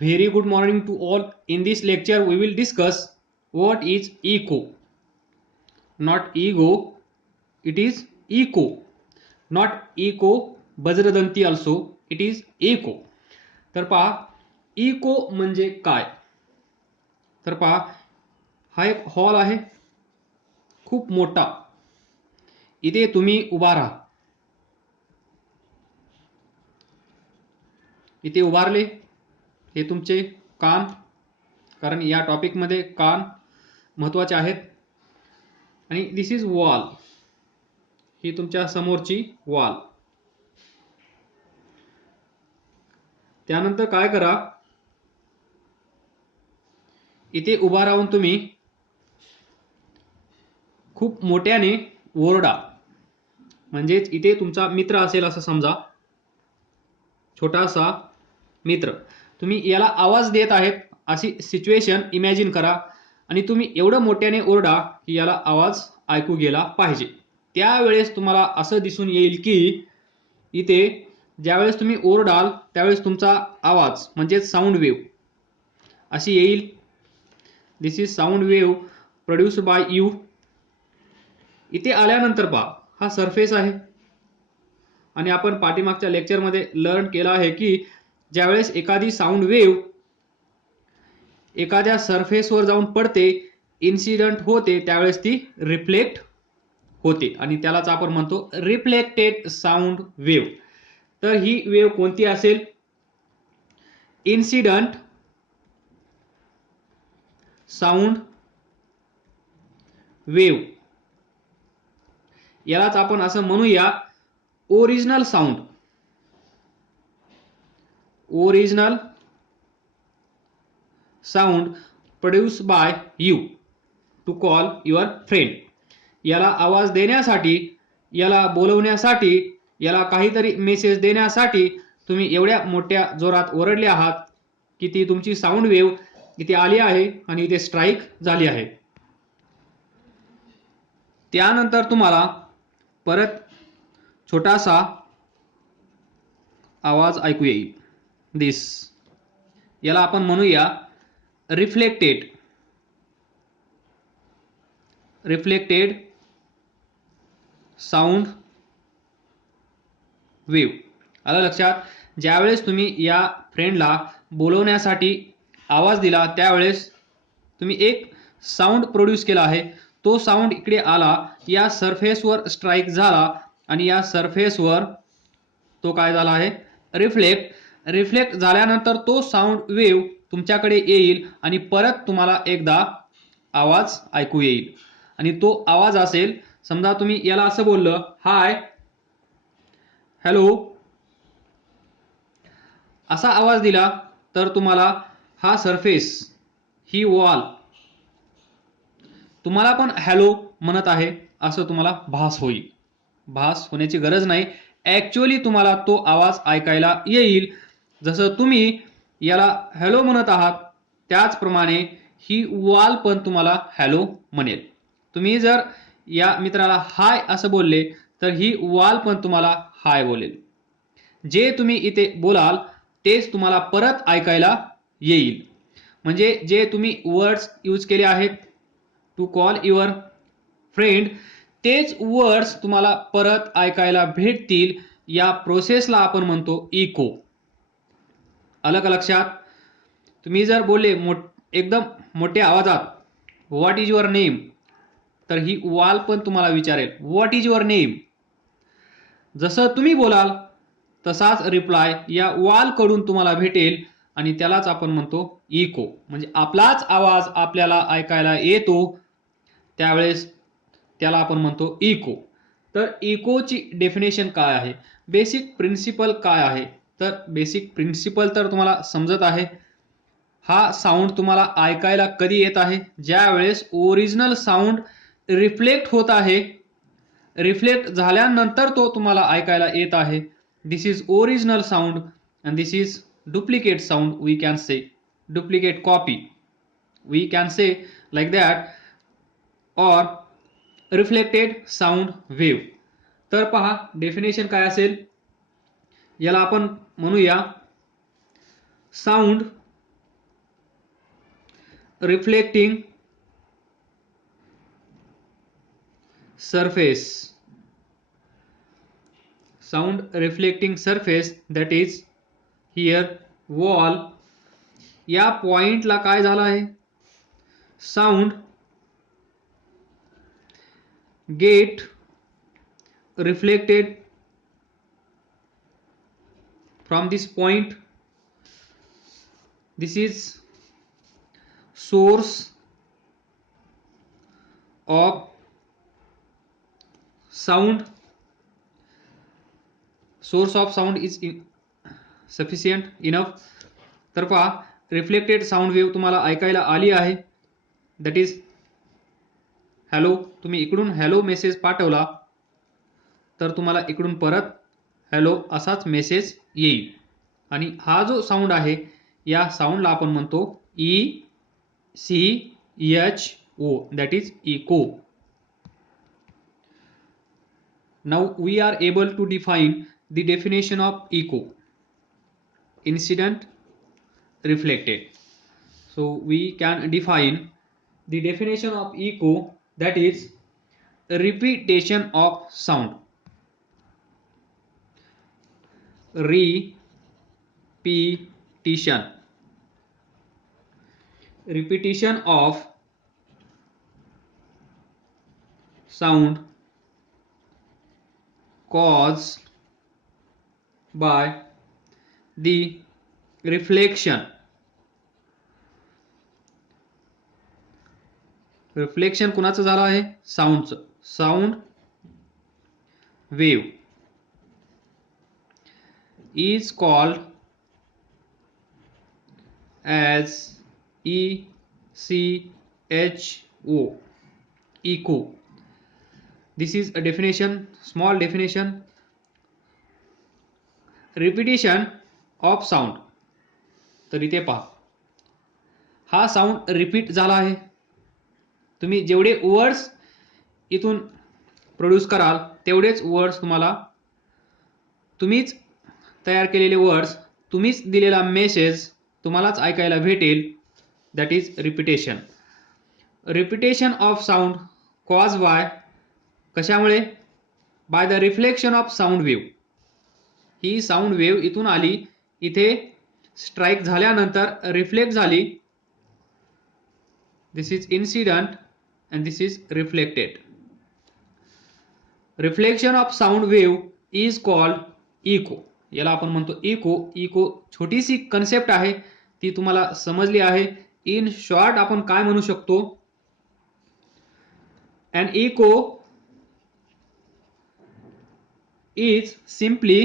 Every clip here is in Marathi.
Very good morning to all. In this lecture, we will discuss what is echo. Not ego, it is echo. Not echo, बज्रदंती also, it is echo. तर पहा, इको म्हणजे काय? तर पहा, हा एक हॉल आहे, खूप मोठा. इथे तुम्ही उभा राहा. इथे उभारले, हे तुमचे कान, कारण या टॉपिकमध्ये कान महत्त्वाचे आहेत. आणि दिस इज वॉल, ही तुमच्या समोरची वॉल. त्यानंतर काय करा, इथे उभा राहून तुम्ही खूप मोठ्याने ओरडा. म्हणजेच इथे तुमचा मित्र असेल असं समजा, छोटासा मित्र. तुम्ही याला आवाज देत आहेत अशी सिच्युएशन इमॅजिन करा आणि तुम्ही एवढं मोठ्याने ओरडा की याला आवाज ऐकू गेला पाहिजे. त्यावेळेस तुम्हाला असं दिसून येईल की इथे ज्यावेळेस तुम्ही ओरडाल त्यावेळेस तुमचा आवाज म्हणजे साऊंड वेव्ह अशी येईल. This is sound wave produced by you. इथे आल्यानंतर पहा, हा सरफेस आहे आणि आपण पाठीमागच्या लेक्चरमध्ये लर्न केला आहे की ज्यावेळेस एखादी साऊंड वेव्ह एखाद्या सरफेसवर जाऊन पडते, इन्सिडेंट होते, त्यावेळेस ती रिफ्लेक्ट होते आणि त्यालाच आपण म्हणतो रिफ्लेक्टेड साऊंड वेव्ह. तर ही वेव्ह कोणती असेल? Incident sound wave. यालाच आपण असं म्हणूया original sound. Original sound produce by you to call your friend. याला आवाज देण्यासाठी, याला बोलवण्यासाठी, याला काहीतरी मेसेज देण्यासाठी तुम्ही एवढ्या मोठ्या जोरात ओरडले आहात की ती तुमची साऊंड वेव्ह इथे आली आहे आणि इथे स्ट्राईक झाली आहे. त्यानंतर तुम्हाला परत छोटासा आवाज ऐकू येईल. दिस, याला आपण म्हणूया रिफ्लेक्टेड साऊंड वेव्ह. आलं लक्षात? ज्यावेळेस तुम्ही या फ्रेंडला बोलवण्यासाठी आवाज दिला त्यावेळेस तुम्ही एक साऊंड प्रोड्यूस केला आहे. तो साऊंड इकडे आला, या सरफेसवर स्ट्राईक झाला आणि या सरफेसवर तो काय झाला आहे? रिफ्लेक्ट झाल्यानंतर तो साऊंड वेव्ह तुमच्याकडे येईल आणि परत तुम्हाला एकदा आवाज ऐकू येईल. आणि तो आवाज असेल, समजा तुम्ही याला असं बोललं, हाय, हॅलो, असा आवाज दिला तर तुम्हाला हा सरफेस, ही वॉल तुम्हाला पण हॅलो म्हणत आहे असं तुम्हाला भास होईल. भास होण्याची गरज नाही, ॲक्च्युअली तुम्हाला तो आवाज ऐकायला येईल. जसं तुम्ही याला हॅलो म्हणत आहात त्याचप्रमाणे ही वॉल पण तुम्हाला हॅलो म्हणेल. तुम्ही जर या मित्राला हाय असं बोलले तर ही वॉल पण तुम्हाला हाय बोलेल. जे तुम्ही इथे बोलाल तेच तुम्हाला परत ऐकायला येईल. म्हणजे जे तुम्ही वर्ड्स यूज केले आहेत टू कॉल युअर फ्रेंड, तेच वर्ड्स तुम्हाला परत ऐकायला भेटतील. या प्रोसेसला आपण म्हणतो इको. आलं का लक्षात? तुम्ही जर बोलले एकदम मोठ्या आवाजात, व्हॉट इज युअर नेम, तर ही वॉल पण तुम्हाला विचारेल व्हॉट इज युअर नेम. जसं तुम्ही बोलाल तसाच रिप्लाय या वॉल कडून तुम्हाला भेटेल आणि त्यालाच आपण म्हणतो इको. म्हणजे आपलाच आवाज आपल्याला ऐकायला येतो त्यावेळेस त्याला आपण म्हणतो इको. तर इकोची डेफिनेशन काय आहे, बेसिक प्रिन्सिपल काय आहे? तर बेसिक प्रिन्सिपल तर तुम्हाला समजत आहे. हा साऊंड तुम्हाला ऐकायला कधी येत आहे? ज्यावेळेस ओरिजिनल साऊंड रिफ्लेक्ट होत आहे, रिफ्लेक्ट झाल्यानंतर तो तुम्हाला ऐकायला येत आहे. This is original sound and this is duplicate sound. We can say duplicate copy, we can say like that, और रिफ्लेक्टेड साऊंड वेव्ह. तर पहा डेफिनेशन काय असेल, याला आपण म्हणूया sound reflecting surface, sound reflecting surface, that is here wall. या पॉइंटला काय झालं आहे, sound gate reflected from this point. This is source of sound. Source of sound is sufficient enough. तर पहा रिफ्लेक्टेड साऊंड वेव्ह तुम्हाला ऐकायला आली आहे, दॅट इज हॅलो. तुम्ही इकडून हॅलो मेसेज पाठवला तर तुम्हाला इकडून परत हॅलो असाच मेसेज येईल. आणि हा जो साऊंड आहे या साऊंडला आपण म्हणतो ECHO, that is echo. Now we are able to define the definition of echo: incident, reflected. So we can define the definition of echo, that is repetition of sound. Repetition of sound caused by the reflection कुणाचं झालं आहे, साऊंडचं. Sound wave is called as ECHO, echo. This is a definition, small definition. Repetition of sound. तर इथे पहा, हा साऊंड रिपीट झाला आहे. तुम्ही जेवढे वर्ड्स इथून प्रोड्यूस कराल तेवढेच वर्ड्स तुम्हीच तयार केलेले वर्ड्स, तुम्हीच दिलेला मेसेज तुम्हालाच ऐकायला भेटेल. That is repetition. Repetition of sound cause by, कशामुळे, by the reflection of sound wave. ही साऊंड वेव्ह इथून आली, इथे स्ट्राईक झाल्यानंतर रिफ्लेक्ट झाली. This is incident and this is reflected. Reflection of sound wave is called echo. याला आपण म्हणतो इको. इको छोटीशी कन्सेप्ट आहे, ती तुम्हाला समजली आहे. इन शॉर्ट आपण काय म्हणू शकतो, an echo is simply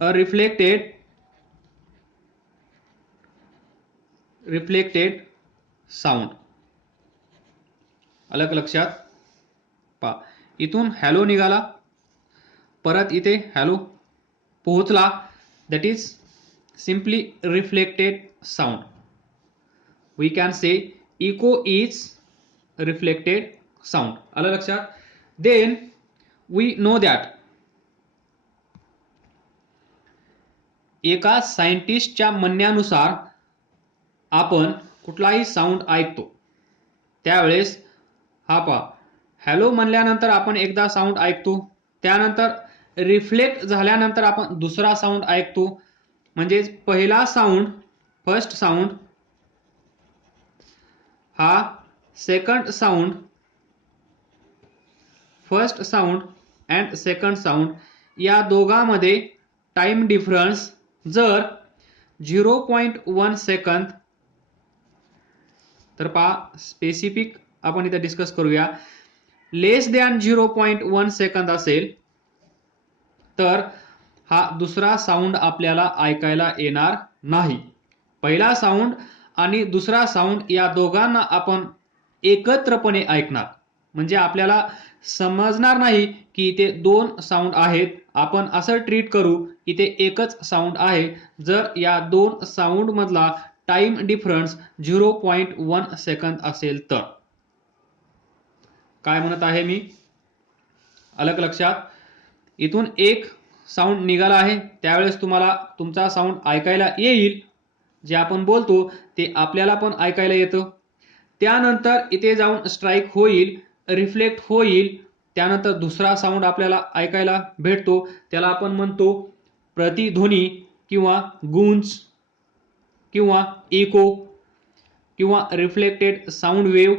a reflected sound. अलग लक्षात पहा. इथून हॅलो निघाला, परत इथे हॅलो पोहोचला, that is simply reflected sound. We can say echo is reflected sound. आलं लक्षात. देन वी नो दॅट एका सायंटिस्टच्या म्हणण्यानुसार आपण कुठलाही साऊंड ऐकतो त्यावेळेस हा पहा, हॅलो म्हणल्यानंतर आपण एकदा साऊंड ऐकतो, त्यानंतर रिफ्लेक्ट झाल्यानंतर आपण दुसरा साऊंड ऐकतो. म्हणजे पहिला साऊंड, फर्स्ट साऊंड, हा second sound, first sound and second sound, या दोघांमध्ये टाइम डिफरन्स जर 0.1 सेकंद, तर पहा स्पेसिफिक आपण इथे डिस्कस करूया, लेस दॅन 0.1 सेकंद असेल तर हा दुसरा साऊंड आपल्याला ऐकायला येणार नाही. पहिला साऊंड आणि दुसरा साऊंड या दोघांना आपण एकत्रपणे ऐकणार. म्हणजे आपल्याला समजणार नाही की इथे दोन साऊंड आहेत. आपण असं ट्रीट करू की ते एकच साऊंड आहे जर या दोन साऊंड मधला टाइम डिफरन्स 0.1 सेकंद असेल तर. काय म्हणत आहे मी, अलग लक्षात. इथून एक साऊंड निघाला आहे त्यावेळेस तुम्हाला तुमचा साऊंड ऐकायला येईल, जे आपण बोलतो ते आपल्याला पण ऐकायला येतं. त्यानंतर इथे जाऊन स्ट्राईक होईल, रिफ्लेक्ट होईल, त्यानंतर दुसरा साऊंड आपल्याला ऐकायला भेटतो, त्याला आपण म्हणतो प्रतिध्वनी किंवा गूंज किंवा इको किंवा रिफ्लेक्टेड साऊंड वेव्ह.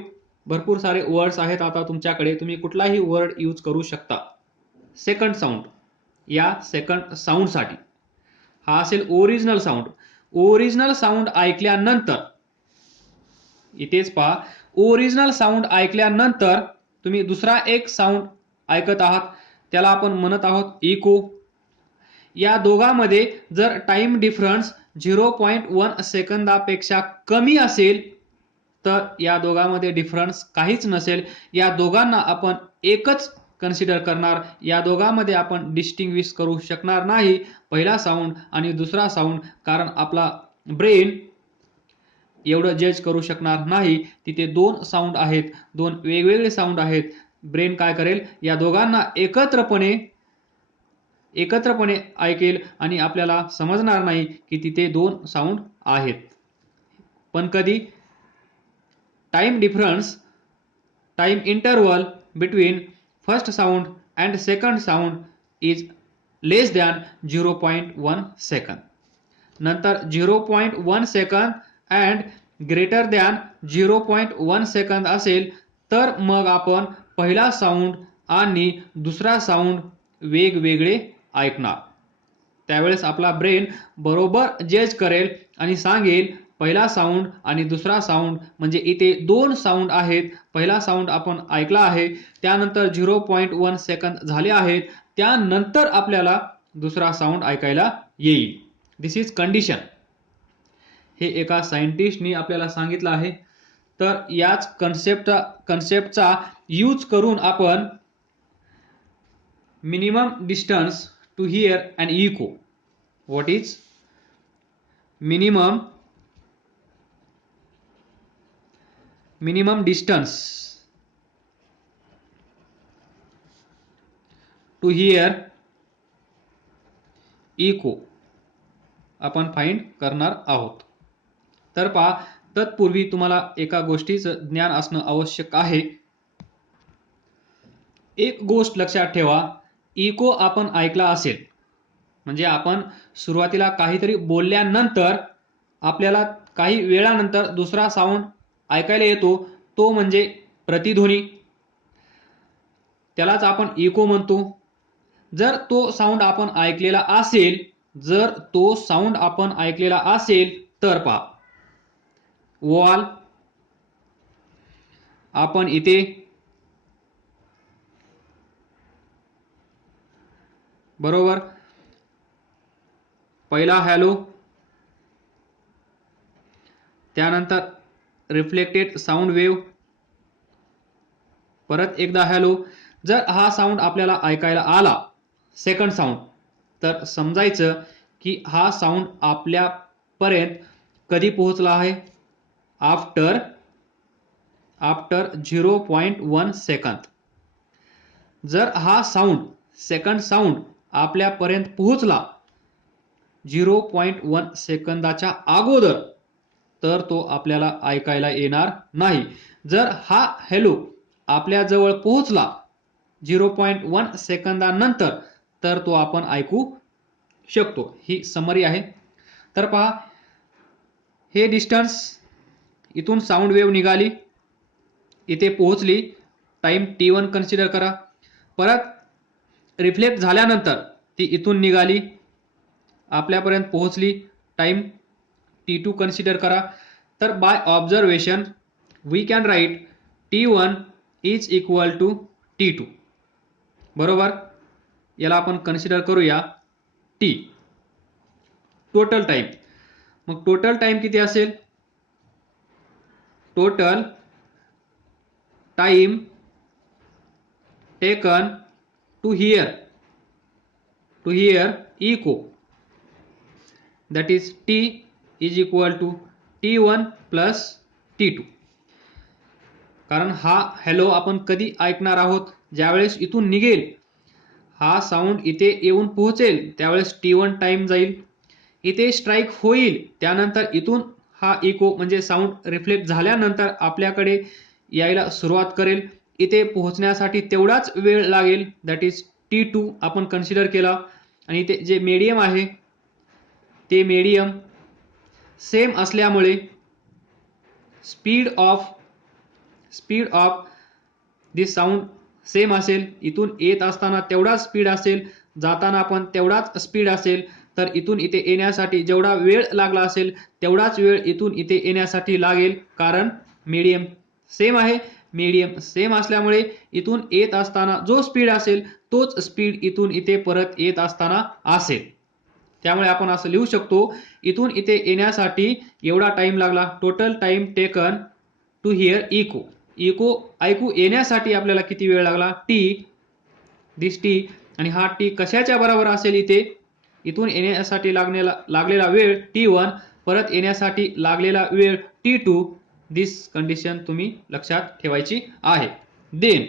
भरपूर सारे वर्ड्स आहेत आता तुमच्याकडे, तुम्ही कुठलाही वर्ड यूज करू शकता. सेकंड साऊंड, या सेकंड साऊंडसाठी हा असेल ओरिजिनल साऊंड. ओरिजिनल साऊंड ऐकल्यानंतर इथेच पहा, ओरिजिनल साऊंड ऐकल्यानंतर तुम्ही दुसरा एक साऊंड ऐकत आहात, त्याला आपण म्हणत आहोत इको. या दोघांमध्ये जर टाइम डिफरन्स 0.1 सेकंदापेक्षा कमी असेल तर या दोघांमध्ये डिफरन्स काहीच नसेल. या दोघांना आपण एकच कन्सिडर करणार. या दोघांमध्ये आपण डिस्टिंग्विश करू शकणार नाही पहिला साऊंड आणि दुसरा साऊंड, कारण आपला ब्रेन एवढं जज करू शकणार नाही. तिथे दोन साऊंड आहेत, दोन वेगवेगळे साऊंड आहेत. ब्रेन काय करेल, या दोघांना एकत्रपणे ऐकेल आणि आपल्याला समजणार नाही की तिथे दोन साऊंड आहेत. पण कधी time difference, time interval between first sound and second sound is less than 0.1 second. नंतर 0.1 second and greater than 0.1 second असेल तर मग आपण पहिला साऊंड आणि दुसरा साऊंड वेगवेगळे ऐकणार. त्यावेळेस आपला ब्रेन बरोबर जज करेल आणि सांगेल पहिला साऊंड आणि दुसरा साऊंड, म्हणजे इथे दोन साऊंड आहेत. पहिला साऊंड आपण ऐकला आहे, त्यानंतर 0.1 सेकंद झाले आहेत, त्यानंतर आपल्याला दुसरा साऊंड ऐकायला येईल. This is condition. हे एका सायंटिस्टनी आपल्याला सांगितलं आहे. तर याच कन्सेप्टचा यूज करून आपण minimum distance to hear an echo. What is minimum distance to hear echo आपण फाइंड करणार आहोत. तर पहा, तत्पूर्वी तुम्हाला एका गोष्टीचं ज्ञान असणं आवश्यक आहे. एक गोष्ट लक्षात ठेवा, इको आपण ऐकला असेल म्हणजे आपण सुरुवातीला काहीतरी बोलल्यानंतर आपल्याला काही वेळानंतर दुसरा साऊंड ऐकायला येतो, तो म्हणजे प्रतिध्वनी. त्यालाच आपण इको म्हणतो. जर तो साऊंड आपण ऐकलेला असेल तर पहा, वॉल आपण इथे बरोबर पहिला हॅलो, त्यानंतर रिफ्लेक्टेड साऊंड वेव्ह, परत एकदा हॅलो. जर हा साऊंड आपल्याला ऐकायला आला सेकंड साऊंड, तर समजायचं की हा साऊंड आपल्यापर्यंत कधी पोहोचला आहे, आफ्टर 0.1 सेकंद. जर हा साऊंड सेकंड साऊंड आपल्यापर्यंत पोहोचला 0.1 सेकंदाच्या अगोदर, तर तो आपल्याला ऐकायला येणार नाही. जर हा हॅलो आपल्या जवळ पोहोचला 0.1 सेकंदानंतर, तर तो आपण ऐकू शकतो. ही समरी आहे. तर पहा, हे डिस्टन्स, इथून साऊंड वेव्ह निघाली, इथे पोहोचली, टाइम T1 कन्सिडर करा. परत रिफ्लेक्ट झाल्यानंतर ती इथून निघाली, आपल्यापर्यंत पोहोचली, टाइम T2 कन्सिडर करा. तर by observation we can write T1 is equal to T2. बरोबर. याला आपण कन्सिडर करूया T, टोटल टाइम. मग टोटल टाइम किती असेल, total time taken to hear echo, that is T is equal to T1 plus T2. कारण हा हॅलो आपण कधी ऐकणार आहोत, ज्यावेळेस इथून निघेल, हा साऊंड इथे येऊन पोहोचेल, त्यावेळेस T1 टाइम जाईल. इथे स्ट्राईक होईल, त्यानंतर इथून हा इको म्हणजे साऊंड रिफ्लेक्ट झाल्यानंतर आपल्याकडे यायला सुरुवात करेल. इथे पोहोचण्यासाठी तेवढाच वेळ लागेल, दॅट इज T2 आपण कन्सिडर केला. आणि इथे जे मीडियम आहे ते मीडियम सेम असल्यामुळे speed of this sound same असेल. इथून येत असताना तेवढाच स्पीड असेल, जाताना पण तेवढाच स्पीड असेल. तर इथून इथे येण्यासाठी जेवढा वेळ लागला असेल तेवढाच वेळ इथून इथे येण्यासाठी लागेल, कारण मीडियम सेम आहे. मीडियम सेम असल्यामुळे इथून येत असताना जो स्पीड असेल तोच स्पीड इथून इथे परत येत असताना असेल. त्यामुळे आपण असं लिहू शकतो, इथून इथे येण्यासाठी एवढा टाइम लागला. Total time taken to hear echo. Echo ऐकू येण्यासाठी आपल्याला किती वेळ लागला? टी. This T. आणि हा टी कशाच्या बरोबर असेल? इथे इथून येण्यासाठी लागलेला वेळ T1, परत येण्यासाठी लागलेला वेळ T2. दिस कंडिशन तुम्ही लक्षात ठेवायची आहे. देन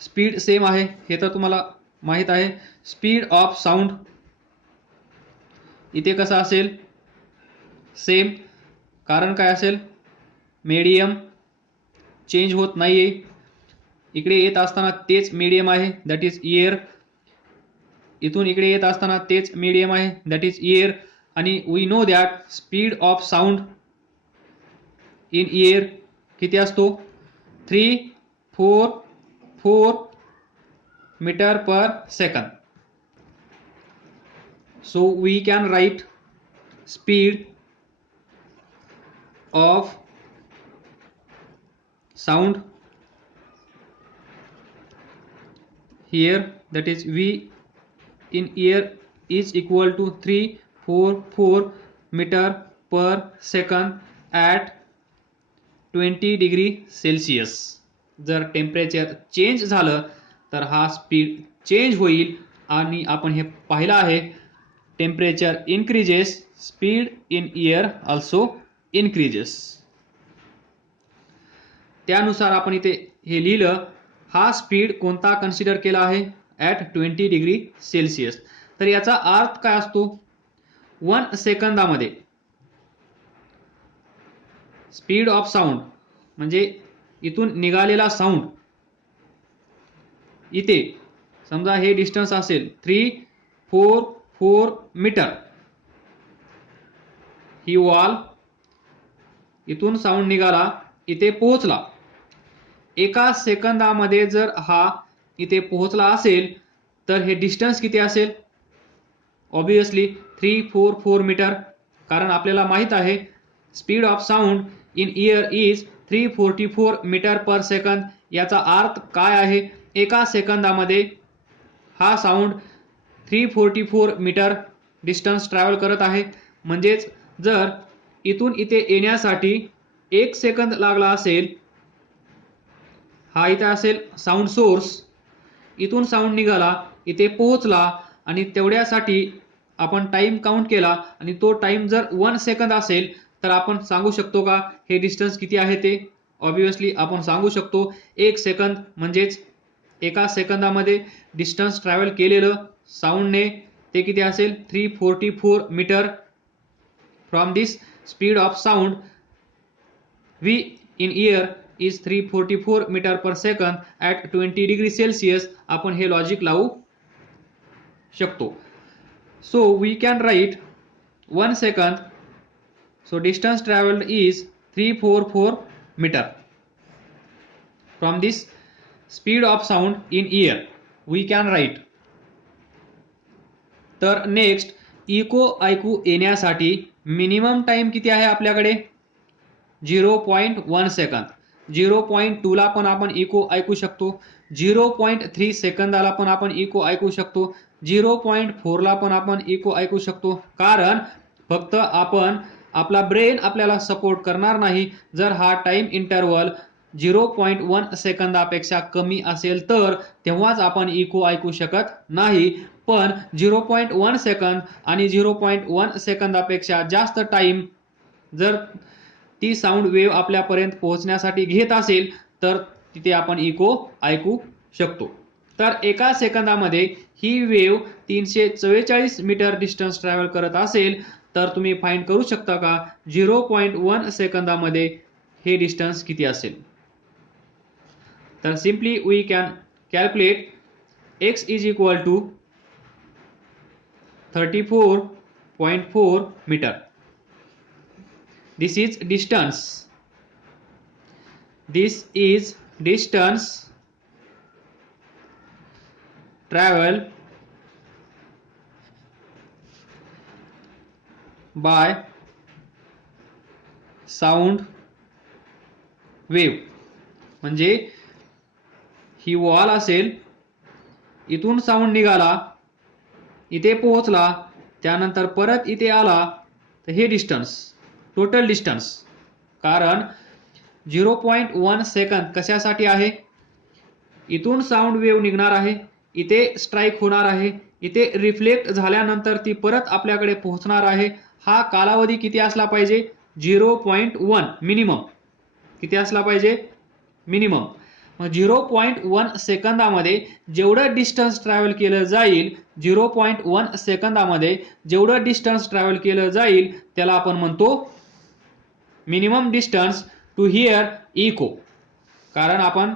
स्पीड सेम आहे हे तर तुम्हाला माहित आहे. स्पीड ऑफ साऊंड इथे कसा असेल? सेम. कारण काय असेल? मीडियम चेंज होत नाहीये. इकडे येत असताना तेच मीडियम आहे, दॅट इज एअर. इथून इकडे येत असताना तेच मीडियम आहे, दॅट इज एअर. आणि we know that speed of sound in air किती असतो? 344 metre per second. So we can write speed of sound here, that is V in air is equal to 344 meter per second at 20 degree Celsius. जर टेम्परेचर चेंज झालं तर हा स्पीड चेंज होईल. आणि आपण हे पाहिलं आहे, temperature increases, speed in air also increases. त्यानुसार आपण इथे हे लिहिलं. हा स्पीड कोणता कन्सिडर केला आहे? At 20 degree Celsius. तर याचा अर्थ काय असतो? 1 सेकंदामध्ये स्पीड ऑफ साऊंड म्हणजे इथून निघालेला साऊंड, इथे समजा हे डिस्टन्स असेल 344 मीटर. ही वॉल, इथून साऊंड निघाला, इथे पोहोचला. एका सेकंदामध्ये जर हा इथे पोहोचला असेल तर हे डिस्टन्स किती असेल? Obviously 344 metre. कारण आपल्याला माहित आहे speed of sound in air is 344 metre per second. याचा अर्थ काय आहे? एका सेकंदामध्ये हा साऊंड 344 मीटर डिस्टन्स ट्रॅव्हल करत आहे. म्हणजेच जर इथून इथे येण्यासाठी 1 सेकंद लागला असेल, हा इथे असेल साऊंड सोर्स, इथून साऊंड निघाला, इथे पोहोचला आणि तेवढ्यासाठी आपण टाइम काउंट केला आणि तो टाइम जर 1 सेकंद असेल तर आपण सांगू शकतो का हे डिस्टन्स किती आहे ते? ऑब्वियसली आपण सांगू शकतो 1 सेकंद म्हणजेच एका सेकंदामध्ये डिस्टन्स ट्रॅव्हल केलेलं साऊंडने ते किती असेल? 344 metre. From this speed of sound V in air is 344 metre per second at 20 degree Celsius. आपण हे लॉजिक लावू शकतो. So we can write 1 second. So distance travelled is 344 metre from this speed of sound in air. We can write. तर नेक्स्ट, इको ऐकू येण्यासाठी मिनिमम टाइम किती आहे आपल्याकडे? 0.1 सेकंद. 0.2 ला पण आपण इको ऐकू शकतो. 0.3 सेकंदाला पण आपण इको ऐकू शकतो. 0.4 ला पण आपण इको ऐकू शकतो. कारण फक्त आपला ब्रेन आपल्याला सपोर्ट करणार नाही. जर हा टाइम इंटरवल 0.1 सेकंदापेक्षा कमी असेल तर तेव्हाच आपण इको ऐकू शकत नाही. पण 0.1 सेकंद आणि 0.1 सेकंदापेक्षा जास्त टाइम जर ती साऊंड वेव्ह आपल्यापर्यंत पोहोचण्यासाठी घेत असेल तर तिथे आपण इको ऐकू शकतो. तर एका सेकंदामध्ये ही वेव्ह 344 मीटर डिस्टन्स ट्रॅव्हल करत असेल तर तुम्ही फाइंड करू शकता का 0.1 सेकंदामध्ये हे डिस्टन्स किती असेल. तर simply we can calculate x is equal to 34.4 metre. This is distance. This is distance travel by sound wave. म्हणजे ही वॉल असेल, इथून साऊंड निघाला, इथे पोहोचला, त्यानंतर परत इथे आला, तर हे डिस्टन्स, टोटल डिस्टन्स. कारण 0.1 सेकंद कशासाठी आहे, इथून साऊंड वेव्ह निघणार आहे, इथे स्ट्राइक होणार आहे, इथे रिफ्लेक्ट झाल्यानंतर ती परत आपल्याकडे पोहोचणार आहे. हा कालावधी किती असला पाहिजे, 0.1 मिनिमम. किती असला पाहिजे, मिनिमम. मग 0.1 सेकंदामध्ये जेवढं डिस्टन्स ट्रॅव्हल केलं जाईल, 0.1 सेकंदामध्ये जेवढं डिस्टन्स ट्रॅव्हल केलं जाईल त्याला आपण म्हणतो minimum distance to hear echo. कारण आपण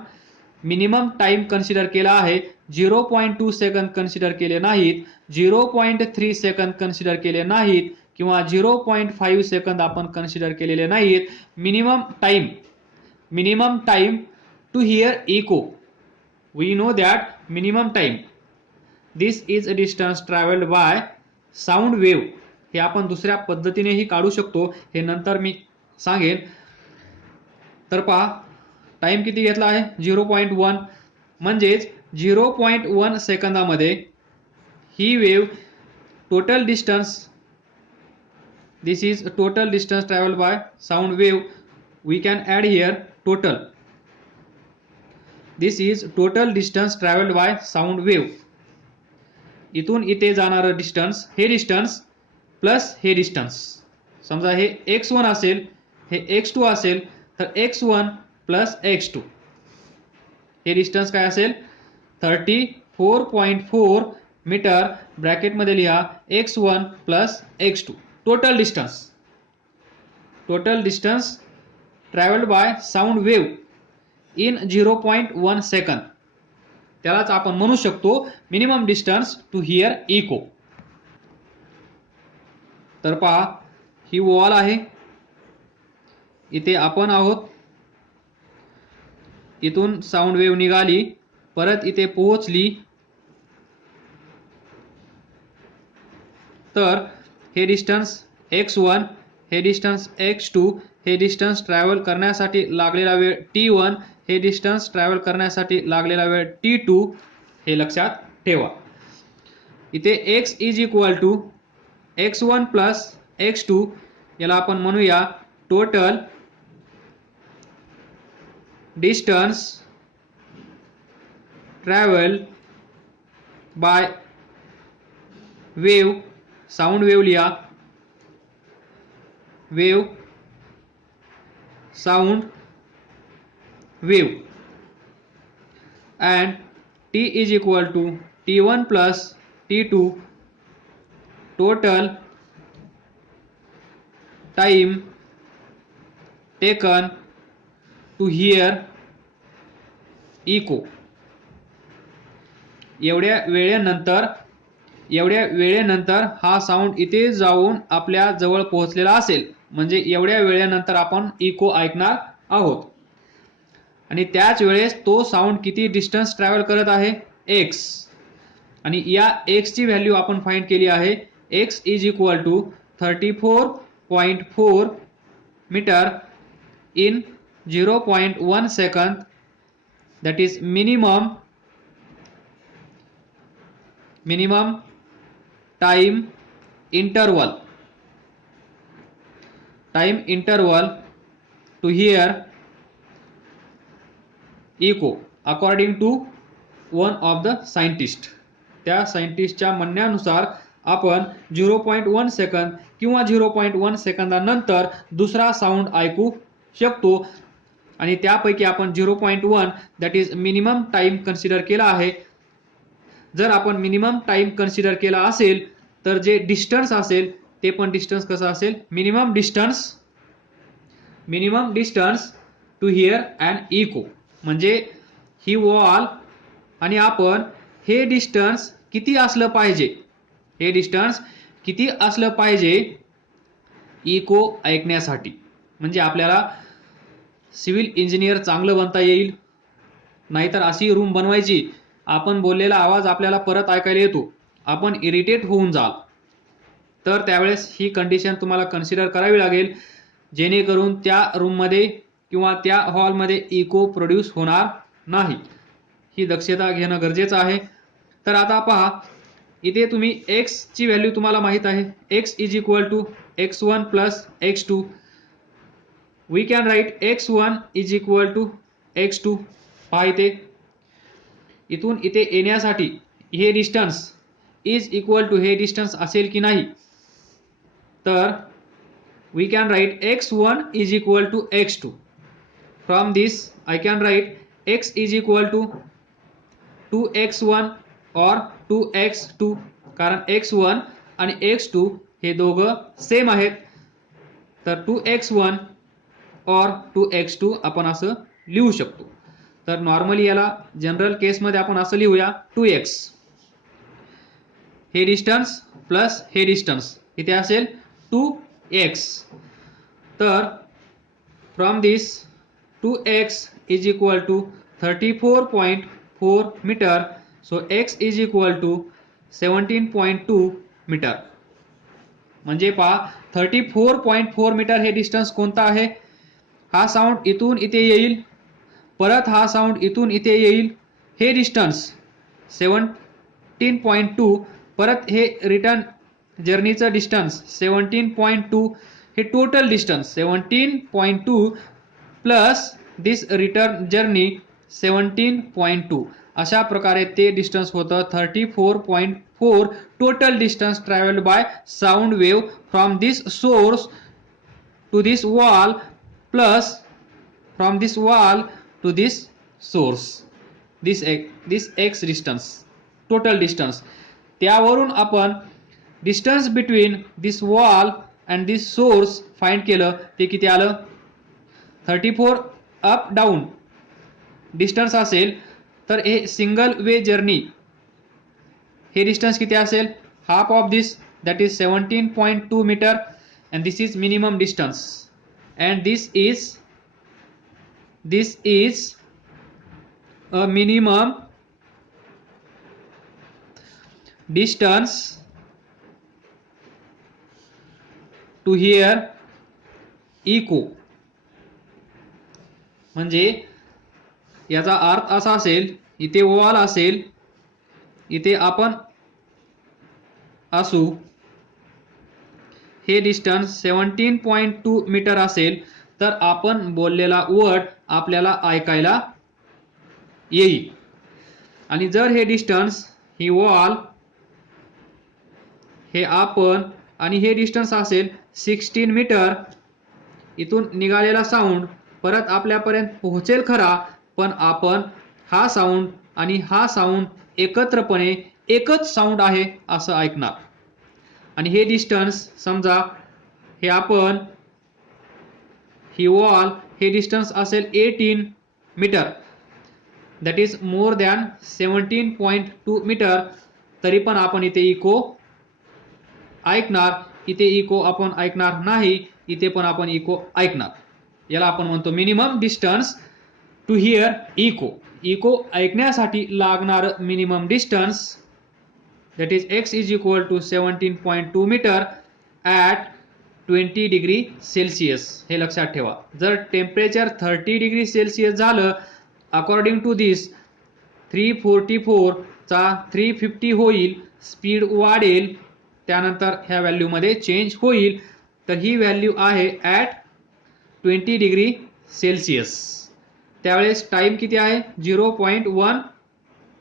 मिनिमम टाइम कन्सिडर केला आहे, 0.2 सेकंद कन्सिडर केले नाहीत, 0.3 सेकंद कन्सिडर केले नाहीत किंवा 0.5 सेकंद आपण कन्सिडर केलेले नाहीत. Minimum time to hear echo. We know that minimum time. This is a distance travelled by sound wave. हे आपण दुसऱ्या पद्धतीनेही काढू शकतो, हे नंतर मी सांगेन. तर पहा टाइम किती घेतला आहे, 0.1. म्हणजेच 0.1 सेकंदामध्ये ही wave total distance, this is total distance travel by sound wave. We can add here total. This is total distance travelled by sound wave. इथून इथे जाणारं डिस्टन्स, हे डिस्टन्स प्लस हे डिस्टन्स. समजा हे x1 असेल, हे x2 असेल, तर x1 प्लस x2 हे डिस्टन्स काय असेल, 34.4 मीटर. ब्रॅकेटमध्ये लिहा x1 plus x2. Total distance travelled by sound wave in 0.1 second. त्यालाच आपण म्हणू शकतो minimum distance to hear echo. तर पहा ही वॉल आहे, इथे आपण आहोत, इथून साऊंड वेव्ह निघाली, परत इथे पोहोचली, तर हे डिस्टन्स x1, हे डिस्टन्स x2, हे डिस्टन्स ट्रॅव्हल करण्यासाठी लागलेला वेळ t1, हे डिस्टन्स ट्रॅव्हल करण्यासाठी लागलेला वेळ t2. हे लक्षात ठेवा. इथे x is equal to x1 plus x2, याला आपण म्हणूया total distance travel by wave. Sound wave लिहा, wave, sound wave. And t is equal to t1 plus t2 total time taken to hear echo. एवढ्या वेळेनंतर हा साऊंड इथे जाऊन आपल्या जवळ पोहोचलेला असेल, म्हणजे एवढ्या वेळेनंतर आपण इको ऐकणार आहोत. आणि त्याच वेळेस तो साऊंड किती डिस्टन्स ट्रॅव्हल करत आहे, x. आणि या x ची व्हॅल्यू आपण फाइंड केली आहे. x is equal to 34.4 metre in 0.1 second. That is minimum time interval to hear echo according to one of the scientist. त्या सायंटिस्टच्या म्हणण्यानुसार आपण 0.1 सेकंद किंवा 0.1 सेकंदानंतर दुसरा साऊंड ऐकू शकतो. आणि त्यापैकी आपण 0.1 that is minimum time consider केला आहे. जर आपण मिनिमम टाइम कन्सिडर केला असेल तर जे डिस्टन्स असेल ते पण डिस्टन्स कसं असेल, minimum distance to hear and echo. म्हणजे ही वॉल आणि आपण हे डिस्टन्स किती असलं पाहिजे, इको ऐकण्यासाठी. म्हणजे आपल्याला सिव्हिल इंजिनियर चांगलं बनता येईल. नाहीतर अशी रूम बनवायची आपण बोललेला आवाज आपल्याला परत ऐकायला येतो, आपण इरिटेट होऊन जाल. तर त्यावेळेस ही कंडिशन तुम्हाला कन्सिडर करावी लागेल, जेणेकरून त्या रूममध्ये किंवा त्या हॉलमध्ये इको प्रोड्यूस होणार नाही. ही दक्षता घेणं गरजेचं आहे. तर आता पहा, इथे तुम्ही x ची व्हॅल्यू तुम्हाला माहित आहे, x is equal to x1 plus x2. We can write x1 is equal to x2. पहा इथून इथे येण्यासाठी हे डिस्टन्स इज इक्वल टू हे डिस्टन्स असेल की नाही, तर we can write x1 is equal to x2. From this I can write x is equal to 2x1 और 2x2, कारण x1 आणि x2 हे दोघं सेम आहेत. तर 2x1 और 2x2 आपण असं लिहू शकतो. तर नॉर्मली याला जनरल केसमध्ये आपण असं लिहूया 2x, हे डिस्टन्स प्लस हे डिस्टन्स इथे असेल 2x. तर from this 2x is equal to 34.4 metre. So x is equal to 17.2 metre. म्हणजे पहा 34.4 मीटर हे डिस्टन्स कोणता आहे. हा साऊंड इथून इथे येईल, परत हा साऊंड इथून इथे येईल. हे डिस्टन्स 17.2, परत हे रिटर्न जर्नीचं डिस्टन्स 17.2, हे total distance 17.2 plus this return journey 17.2. अशा प्रकारे ते डिस्टन्स होतं 34.4 total distance travelled by sound wave from this source to this wall plus from this wall to this source, this x distance, total distance. त्यावरून आपण distance between this wall and this source find केलं, ते किती आलं 34. अप डाऊन डिस्टन्स असेल तर हे सिंगल वे जर्नी, हे डिस्टन्स किती असेल, half of this, that is 17.2 metre. And this is minimum distance and this is a minimum distance to hear echo. म्हणजे याचा अर्थ असा असेल, इथे वॉल असेल, इथे आपण असू, हे डिस्टन्स 17.2 मीटर असेल तर आपण बोललेला वर्ड आपल्याला ऐकायला येईल. आणि जर हे डिस्टन्स, ही वॉल, हे आपण आणि हे डिस्टन्स असेल 16 मीटर, इथून निघालेला साऊंड परत आपल्यापर्यंत पोहोचेल खरा, पण आपण हा साऊंड आणि हा साऊंड एकत्रपणे एकच साऊंड आहे असं ऐकणार. आणि हे डिस्टन्स समजा, हे आपण, ही वॉल, हे डिस्टन्स असेल 18 metre, that is more than 17.2 metre, तरी पण आपण इथे इको ऐकणार. इथे इको आपण ऐकणार नाही, इथे पण आपण इको ऐकणार. याला आपण म्हणतो minimum distance to hear echo. Echo ऐकण्यासाठी लागणार minimum distance, that is x is equal to 17.2 metre at 20 degree Celsius. हे लक्षात ठेवा. जर टेम्परेचर 30 डिग्री सेल्सिअस झालं, अकॉर्डिंग टू दिस 344 चा 350 होईल, स्पीड वाढेल, त्यानंतर ह्या व्हॅल्यूमध्ये चेंज होईल. तर ही व्हॅल्यू आहे ॲट 20 डिग्री सेल्सिअस. त्यावेळेस टाइम किती आहे 0.1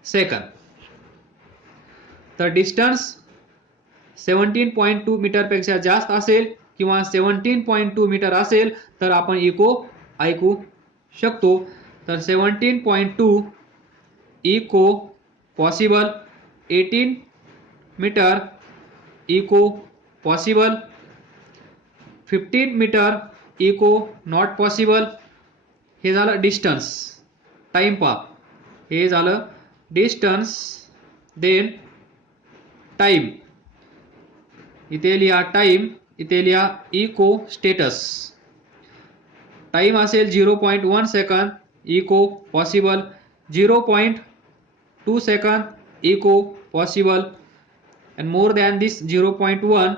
सेकंद. तर डिस्टन्स 17.2 मीटरपेक्षा जास्त असेल किंवा 17.2 मीटर असेल तर आपण इको ऐकू शकतो. तर 17.2 echo possible 18 metre echo possible, 15 metre echo not possible. हे झालं डिस्टन्स, टाइम पाथ. हे झालं डिस्टन्स. देन टाइम, इथे लिहा टाइम, इथे लिहा इको स्टेटस. टाइम असेल 0.1 second, echo possible 0.2 second echo possible, and more than this 0.1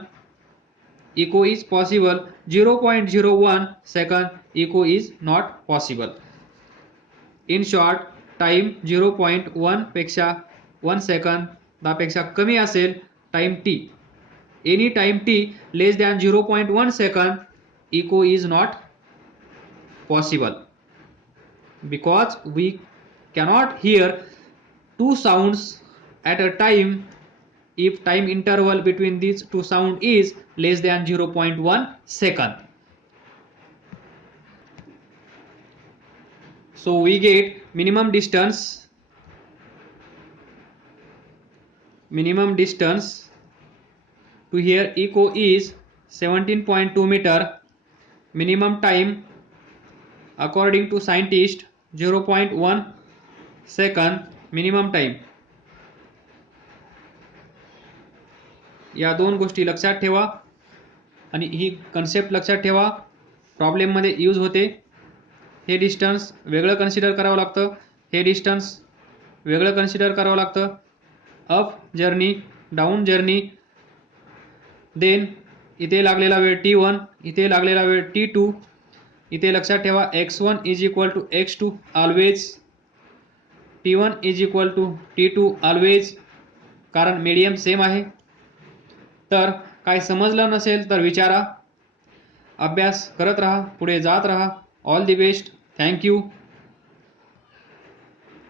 echo is possible. 0.01 second echo is not possible. In short, time 0.1 पेक्षा 1 सेकंदापेक्षा कमी असेल time T. Any time T less than 0.1 second echo is not possible, because we cannot hear two sounds at a time if time interval between these two sound is less than 0.1 second. So we get minimum distance to hear echo is 17.2 meter. Minimum time according to scientist 0.1 second minimum time. या दोन गोष्टी लक्षात ठेवा आणि ही कन्सेप्ट लक्षात ठेवा. प्रॉब्लेममध्ये यूज होते. हे डिस्टन्स वेगळं कन्सिडर करावं लागतं, हे डिस्टन्स वेगळं कन्सिडर करावं लागतं. Up journey, down journey. Then इथे लागलेला वेळ T1, इथे लागलेला वेळ T2. इथे लक्षात ठेवा x1 is equal to x2 always, T1 is equal to T2 always, कारण मीडियम सेम आहे. तर काय समजलं नसेल तर विचारा. अभ्यास करत राहा, पुढे जात राहा. All the best. थँक्यू.